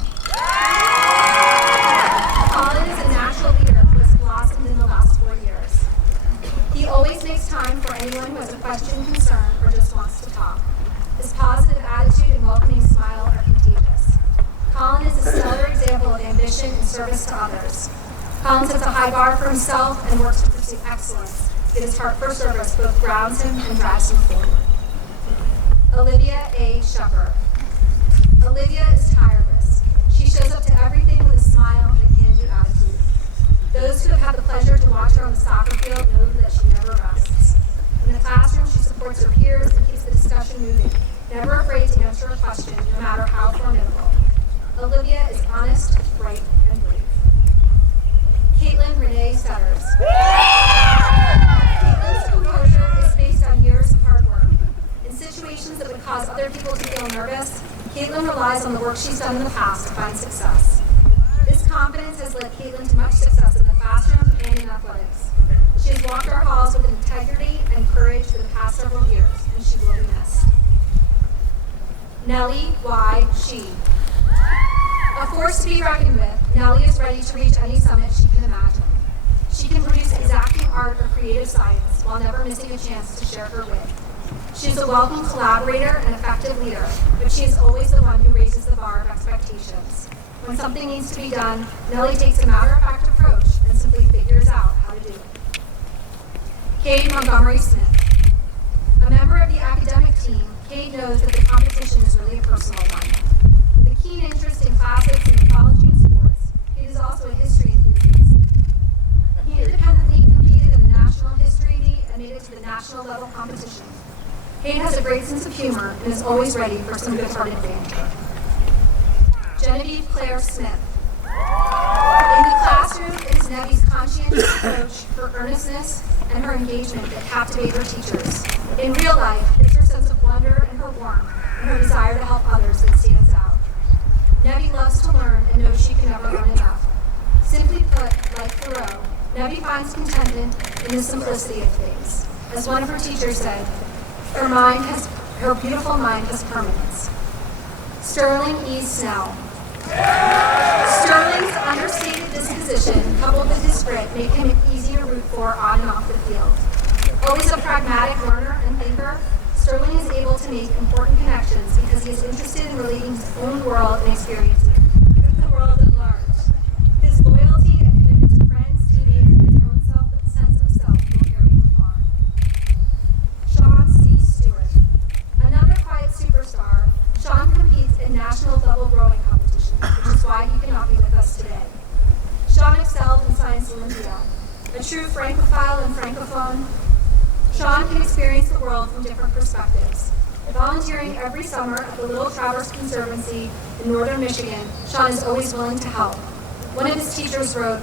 Colin is a natural leader who has blossomed in the last 4 years. He always makes time for anyone who has a question, concern, or just wants to talk. His positive attitude and welcoming smile are contagious. Colin is a stellar example of ambition and service to others. Colin sets a high bar for himself and works to pursue excellence, yet his heart for service both grounds him and drives him forward. Olivia A. Shepard. Olivia is tireless. She shows up to everything with a smile and a can-do attitude. Those who have had the pleasure to watch her on the soccer field know that she never rests. In the classroom, she supports her peers and keeps the discussion moving, never afraid to answer a question, no matter how formidable. Olivia is honest, bright, and brave. Caitlin Renee Setters. Caitlin's composure is based on years of hard work. In situations situations that would cause other people to feel nervous, Caitlin relies on the work she's done in the past to find success. This confidence has led Caitlin to much success in the classroom and in athletics. She has walked our halls with integrity and courage for the past several years, and she will be missed. Nellie Y. She. A force to be reckoned with, Nellie is ready to reach any summit she can imagine. She can produce exacting art or creative science while never missing a chance to share her wit. She is a welcome collaborator and effective leader, but she is always the one who raises the bar of expectations. When something needs to be done, Nellie takes a matter-of-fact approach and simply figures out how to do it. Cade Montgomery Smith. A member of the academic team, Cade knows that the competition is really a personal one. With a keen interest in classics and mythology and sports, Cade is also a history enthusiast. He independently competed in the National History Meet and made it to the national level competition. Cade has a great sense of humor and is always ready for some good-hearted banter. Genevieve Claire Smith. In the classroom, it is Nevi's conscientious approach, her earnestness, and her engagement that captivate her teachers. In real life, it's her sense of wonder and her warmth, and her desire to help others that stands out. Nevi loves to learn and knows she can never learn enough. Simply put, like Thoreau, Nevi finds contentment in the simplicity of things. As one of her teachers said, her beautiful mind has permanence. Sterling E. Snell. Sterling's understated disposition, coupled with his grit, make him easy to root for on and off the field. Always a pragmatic learner and thinker, Sterling is able to make important connections because he is interested in relating his own world and experiences with the world at large. His loyalty and commitment to friends, teammates, and his own sense of self will carry him far. Sean C. Stewart. Another quiet superstar, Sean competes in national level rowing competitions, which is why he cannot be with us today. Sean excelled in Science Olympiad. A true francophile and francophone, Sean can experience the world from different perspectives. Volunteering every summer at the Little Traverse Conservancy in northern Michigan, Sean is always willing to help. One of his teachers wrote,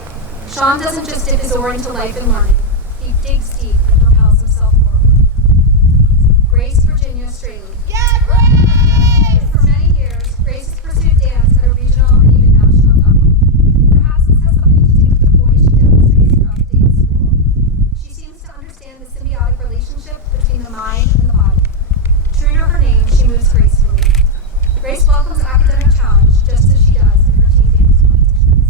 "Sean doesn't just dip his oar into life and learning, he digs deep and propels himself forward." Grace Virginia Straley. Yeah, Grace! For many years, Grace has pursued dance at a regional and even national level. Perhaps this has something to do with the poise she demonstrates throughout the day at school. She seems to understand the symbiotic relationship between the mind and the body. True to her name, she moves gracefully. Grace welcomes academic challenge just as she does in her team dance competitions.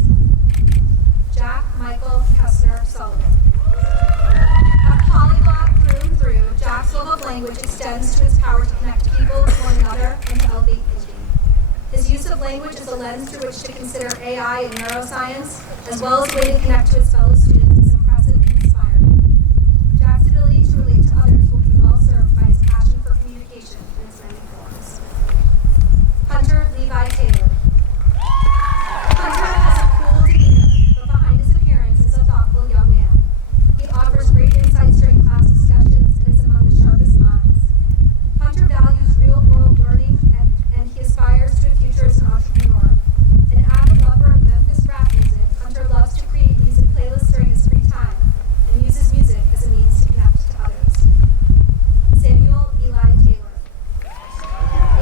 Jack Michael Kessner Sullivan. A polyglot through and through, Jack's love of language extends to its power to connect people to one another and to elevate thinking. His use of language is a lens through which to consider AI and neuroscience, as well as a way to connect to his fellow students, is impressive and inspiring. Jack's ability to relate to others will be well served by his passion for communication in its many forms. Hunter Levi Taylor. Hunter has a cool demeanor, but behind his appearance is a thoughtful young man. He offers great insights during class discussions and is among the sharpest minds. Hunter values real-world learning and he aspires to a future as an entrepreneur. An avid lover of Memphis rap music, Hunter loves to create music playlists during his free time and uses music as a means to connect to others. Samuel Eli Taylor.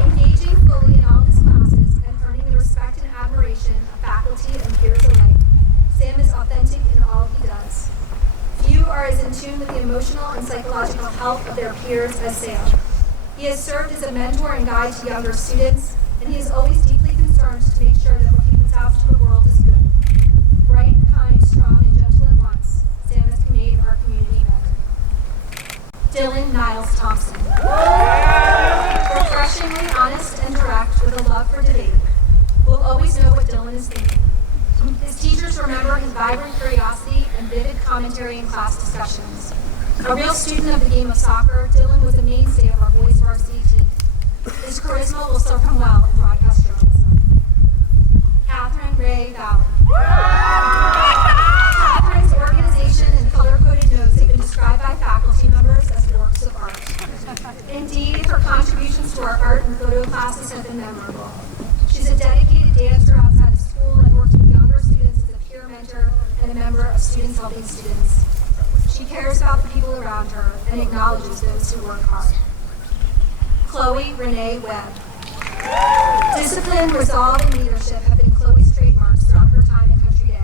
Engaging fully in all of his classes and earning the respect and admiration of faculty and peers alike, Sam is authentic in all he does. Few are as in tune with the emotional and psychological health of their peers as Sam. He has served as a mentor and guide to younger students, and he is always deeply concerned to make sure that what he puts out to the world is good. Bright, kind, strong, and gentle at once, Sam has made our community better. Dylan Niles Thompson. Refreshingly honest and direct with a love for debate. We'll always know what Dylan is thinking. His teachers remember his vibrant curiosity and vivid commentary in class discussions. A real student of the game of soccer, Dylan was a mainstay of our boys varsity team. His charisma will serve him well in broadcast journalism. Catherine Ray Valley. Catherine's organization and color-coded notes have been described by faculty members as works of art. Indeed, her contributions to our art and photo classes have been memorable. She's a dedicated dancer outside of school and works with younger students as a peer mentor and a member of Students Helping Students. She cares about the people around her and acknowledges those who work hard. Chloe Renee Webb. Discipline, resolve, and leadership have been Chloe's trademarks throughout her time at Country Day.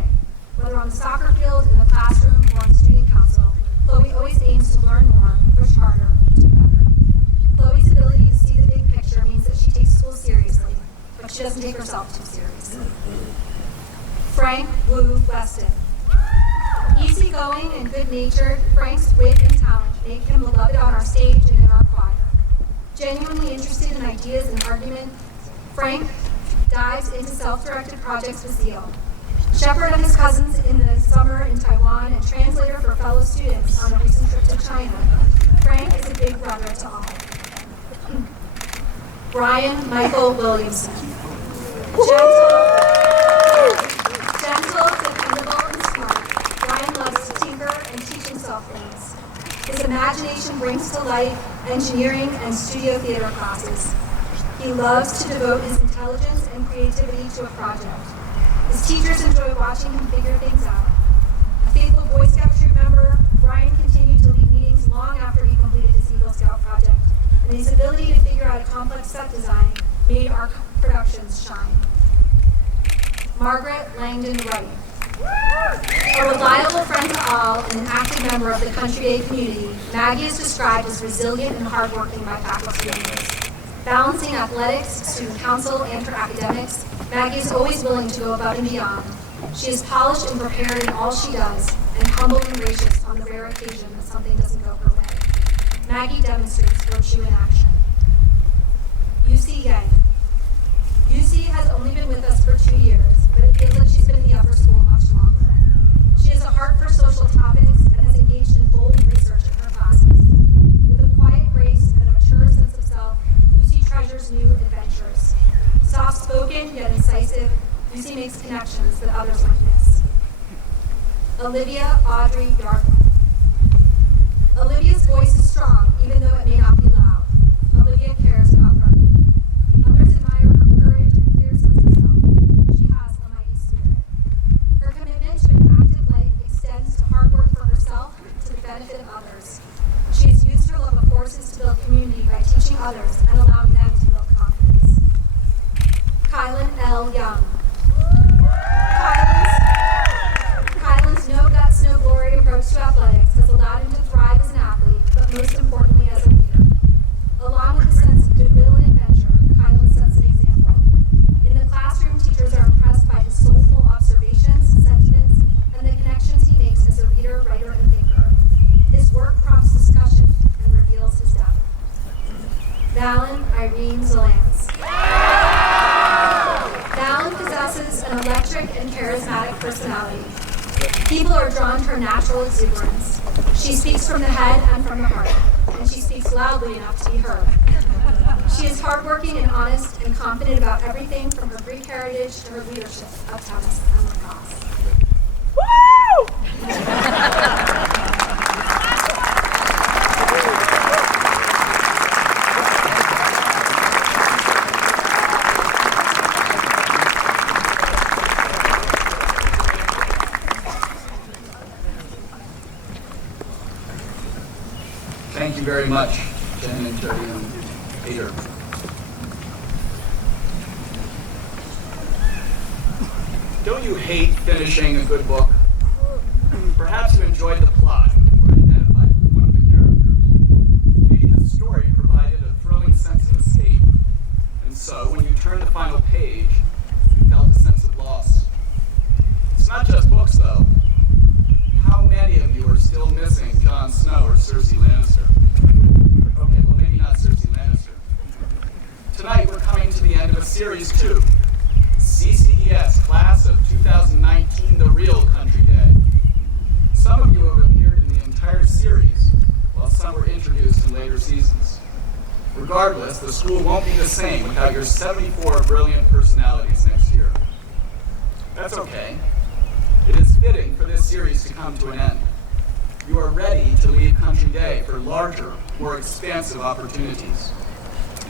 Whether on the soccer field, in the classroom, or on student council, Chloe always aims to learn more, push harder, do better. Chloe's ability to see the big picture means that she takes school seriously, but she doesn't take herself too seriously. Frank Wu Weston. Easygoing and good-natured, Frank's wit and talent make him beloved on our stage and in our choir. Genuinely interested in ideas and argument, Frank dives into self-directed projects with zeal. Shepherd of his cousins in the summer in Taiwan and translator for fellow students on a recent trip to China, Frank is a big brother to all. Brian Michael Williamson. Gentle, dependable, and smart, Brian loves to tinker and teach himself things. His imagination brings to life engineering and studio theater classes. He loves to devote his intelligence and creativity to a project. His teachers enjoy watching him figure things out. A faithful Boy Scout troop member, Brian continued to lead meetings long after he completed his Eagle Scout project, and his ability to figure out a complex set design made our productions shine. Margaret Langdon Wright. A reliable friend to all and an active member of the Country Day community, Maggie is described as resilient and hardworking by faculty members. Balancing athletics, student council, and her academics, Maggie is always willing to go above and beyond. She is polished and prepared in all she does, and humble and gracious on the rare occasion that something doesn't go her way. Maggie demonstrates virtue in action. UC Yang. UC has only been with us for 2 years, but it feels like she's been in the upper school much longer. She has a heart for social topics and has engaged in bold research in her classes. With a quiet grace and a mature sense of self, UC treasures new adventures. Soft-spoken yet incisive, UC makes connections that others might miss. Olivia Audrey Yardley. Olivia's voice is strong, even though it may not be loud. Olivia cares about learning. Others admire her courage and clear sense of self. She has a mighty spirit. Her commitment to an active life extends to hard work for herself to the benefit of others. She has used her love of horses to build community by teaching others and allowing them to build confidence. Kylan L. Young. Kylan's no guts, no glory approach to athletics has allowed him to thrive as an athlete, but most importantly as a leader. Along with a sense of goodwill and adventure, Kylan sets an example. In the classroom, teachers are impressed by his soulful observations, sentiments, and the connections he makes as a reader, writer, and thinker. His work prompts discussion and reveals his depth. Valen Irene Zalance. Valen possesses an electric and charismatic personality. People are drawn to her natural exuberance. She speaks from the head and from the heart, and she speaks loudly enough to be heard. She is hardworking and honest and confident about everything from her Greek heritage to her leadership of tennis and lacrosse. Thank you very much, Jen and Jody and Peter. Don't you hate finishing a good book? Perhaps you enjoyed the plot or identified with one of the characters. Maybe the story provided a thrilling sense of escape, and so when you turned the final page, you felt a sense of loss. It's not just books, though. How many of you are still missing Jon Snow or Cersei Lannister? Okay, well maybe not Cersei Lannister. Tonight we're coming to the end of a Series 2, CCDS, Class of 2019, The Real Country Day. Some of you have appeared in the entire series, while some were introduced in later seasons. Regardless, the school won't be the same without your 74 brilliant personalities next year. That's okay. It is fitting for this series to come to an end. You are ready to leave Country Day for larger, more expansive opportunities.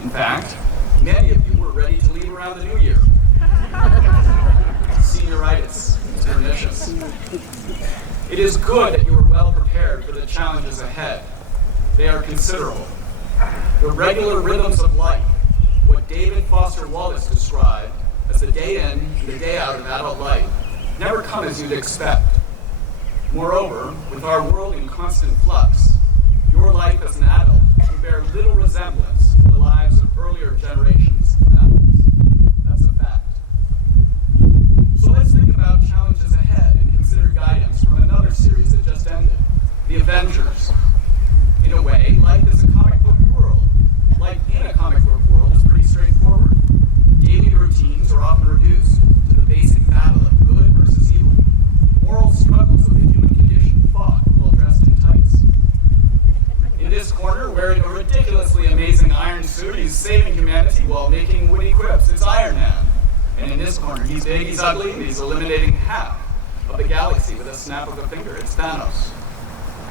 In fact, many of you were ready to leave around the new year. Senioritis is pernicious. It is good that you are well prepared for the challenges ahead. They are considerable. The regular rhythms of life, what David Foster Wallace described as the day in and the day out of adult life, never come as you'd expect. Moreover, with our world in constant flux, your life as an adult will bear little resemblance to the lives of earlier generations of adults. That's a fact. So let's think about challenges ahead and consider guidance from another series that just ended, The Avengers. In a way, life is a comic book world. Life in a comic book world is pretty straightforward. Daily routines are often reduced to the basic battle of good versus evil, moral struggles of the human condition fought while dressed in tights. In this corner, wearing a ridiculously amazing iron suit, he's saving humanity while making witty quips. It's Iron Man. And in this corner, he's big, he's ugly, and he's eliminating half of the galaxy with a snap of a finger. It's Thanos.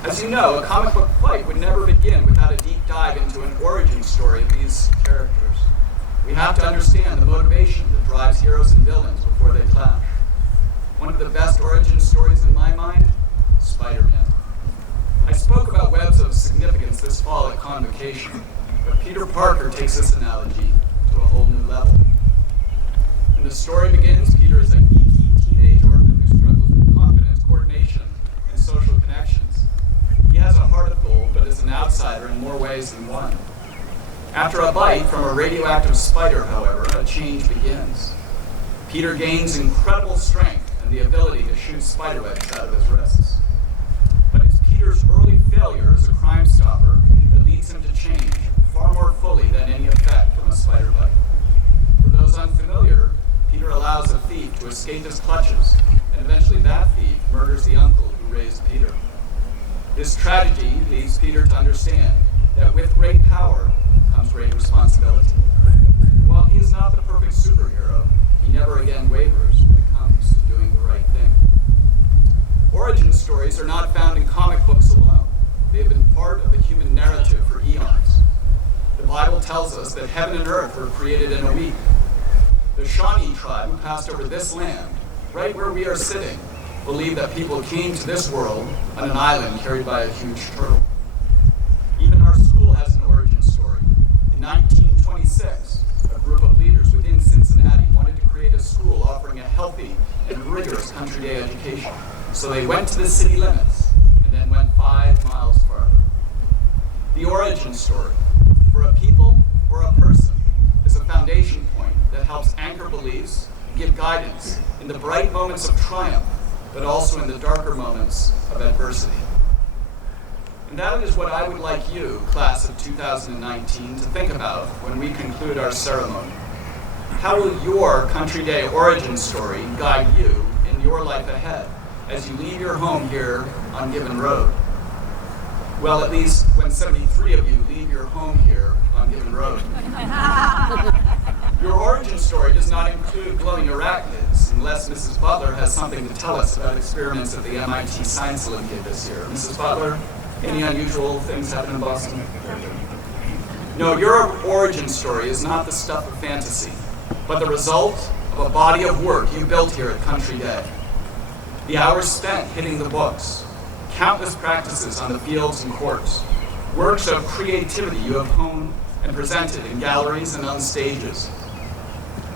As you know, a comic book fight would never begin without a deep dive into an origin story of these characters. We have to understand the motivation that drives heroes and villains before they clash. One of the best origin stories in my mind, Spider-Man. I spoke about webs of significance this fall at Convocation, but Peter Parker takes this analogy to a whole new level. When the story begins, Peter is a geeky teenage orphan who struggles with confidence, coordination, and social connections. He has a heart of gold, but is an outsider in more ways than one. After a bite from a radioactive spider, however, a change begins. Peter gains incredible strength and the ability to shoot spiderwebs out of his wrists. But it's Peter's early failure as a crime stopper that leads him to change far more fully than any effect from a spider bite. For those unfamiliar, Peter allows a thief to escape his clutches, and eventually that thief murders the uncle who raised Peter. This tragedy leads Peter to understand that with great power comes great responsibility. While he is not the perfect superhero, he never again wavers when it comes to doing the right thing. Origin stories are not found in comic books alone. They have been part of the human narrative for eons. The Bible tells us that heaven and earth were created in a week. The Shawnee tribe who passed over this land, right where we are sitting, believe that people came to this world on an island carried by a huge turtle. Even our school has an origin story. In 1926, a group of leaders within Cincinnati wanted to create a school offering a healthy and rigorous country day education. So they went to the city limits and then went 5 miles farther. The origin story, for a people or a person, is a foundation point that helps anchor beliefs and give guidance in the bright moments of triumph, but also in the darker moments of adversity. And that is what I would like you, class of 2019, to think about when we conclude our ceremony. How will your Country Day origin story guide you in your life ahead as you leave your home here on Gibbon Road? Well, at least when 73 of you leave your home here on Gibbon Road. Your origin story does not include glowing arachnids, unless Mrs. Butler has something to tell us about experiments at the MIT Science Olympiad this year. Mrs. Butler, any unusual things happen in Boston? No, your origin story is not the stuff of fantasy, but the result of a body of work you built here at Country Day. The hours spent hitting the books, countless practices on the fields and courts, works of creativity you have honed and presented in galleries and on stages,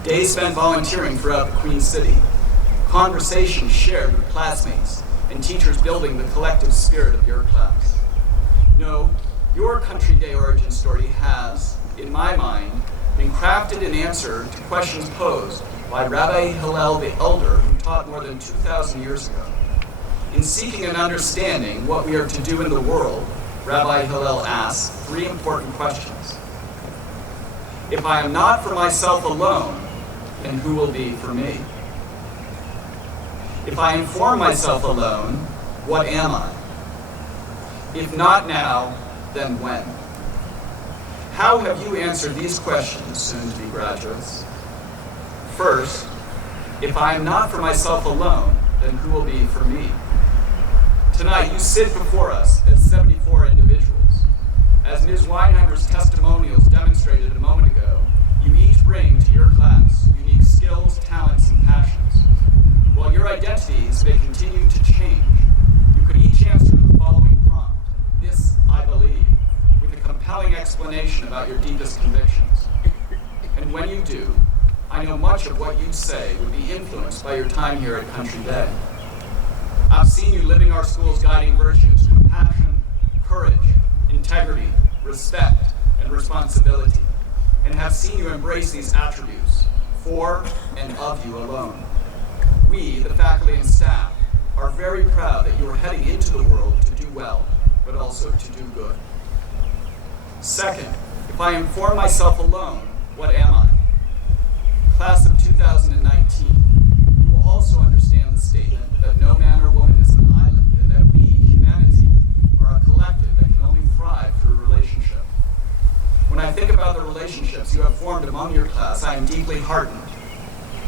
days spent volunteering throughout the Queen City, conversations shared with classmates, and teachers building the collective spirit of your class. No, your Country Day origin story has, in my mind, been crafted in answer to questions posed by Rabbi Hillel the Elder, who taught more than 2,000 years ago. In seeking an understanding what we are to do in the world, Rabbi Hillel asks 3 important questions. If I am not for myself alone, then who will be for me? If I inform myself alone, what am I? If not now, then when? How have you answered these questions, soon-to-be graduates? First, if I am not for myself alone, then who will be for me? Tonight, you sit before us as 74 individuals. As Ms. Weinheimer's testimonials demonstrated a moment ago, you each bring to your class unique skills, talents, and passions. While your identities may continue to change, you could each answer the following prompt, "This I believe," with a compelling explanation about And when you do, I know much of what you'd say would be influenced by your time here at Country Day. I've seen you living our school's guiding virtues: compassion, courage, integrity, respect, and responsibility, and have seen you embrace these attributes for and of you alone. We, the faculty and staff, are very proud that you are heading into the world to do well, but also to do good. Second, if I inform myself alone, what am I? Class of 2019, you will also understand the statement that no man or woman is an island, and that we, humanity, are a collective that can only thrive through relationship. When I think about the relationships you have formed among your class, I am deeply heartened.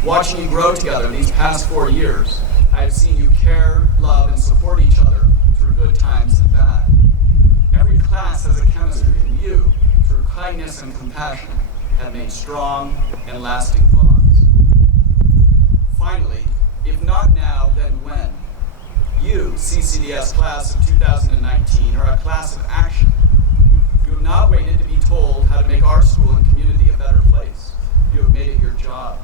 Watching you grow together these past 4 years, I have seen you care, love, and support each other through good times and bad. Every class has a chemistry, and you, through kindness and compassion, have made strong and lasting bonds. Finally, if not now, then when? You, CCDS class of 2019, are a class of action. You have not waited to be told how to make our school and community a better place. You have made it your job.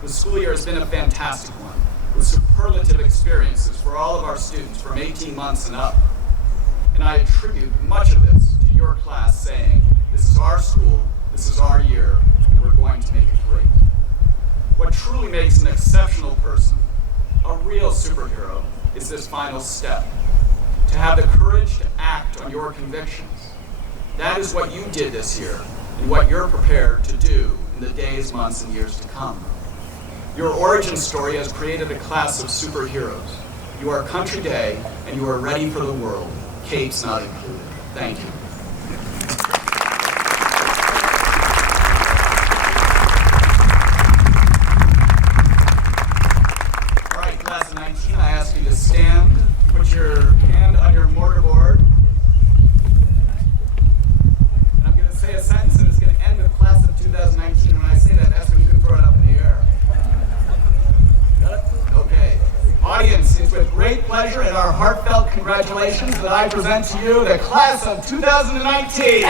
The school year has been a fantastic one, with superlative experiences for all of our students from 18 months and up. And I attribute much of this to your class saying, this is our school, this is our year, and we're going to make it great. What truly makes an exceptional person, a real superhero, is this final step: to have the courage to act on your convictions. That is what you did this year, and what you're prepared to do in the days, months, and years to come. Your origin story has created a class of superheroes. You are Country Day, and you are ready for the world, capes not included. Thank you. All right, class of 19, I ask you to stand, put your hand on your mortarboard. And I'm going to say a sentence, and it's going to end with class of 2019. When I say that, that's when you can throw it up in the air. Got it? Okay. Audience, it's with great pleasure and our heartfelt congratulations that I present to you the class of 2019.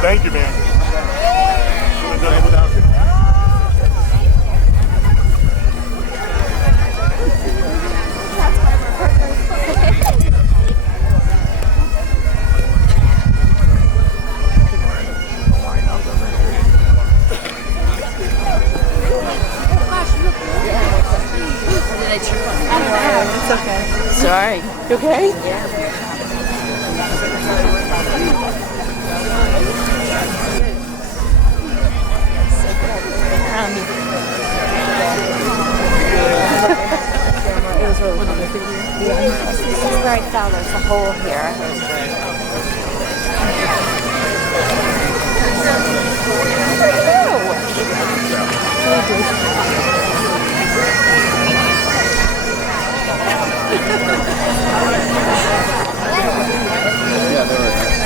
Thank you, man. Couldn't have done it without you. It's okay. Sorry. You okay? Yeah. It was really fun. This is where I found there's a hole here. Yeah, they were nice.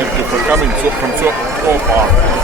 Thank you for coming from so far.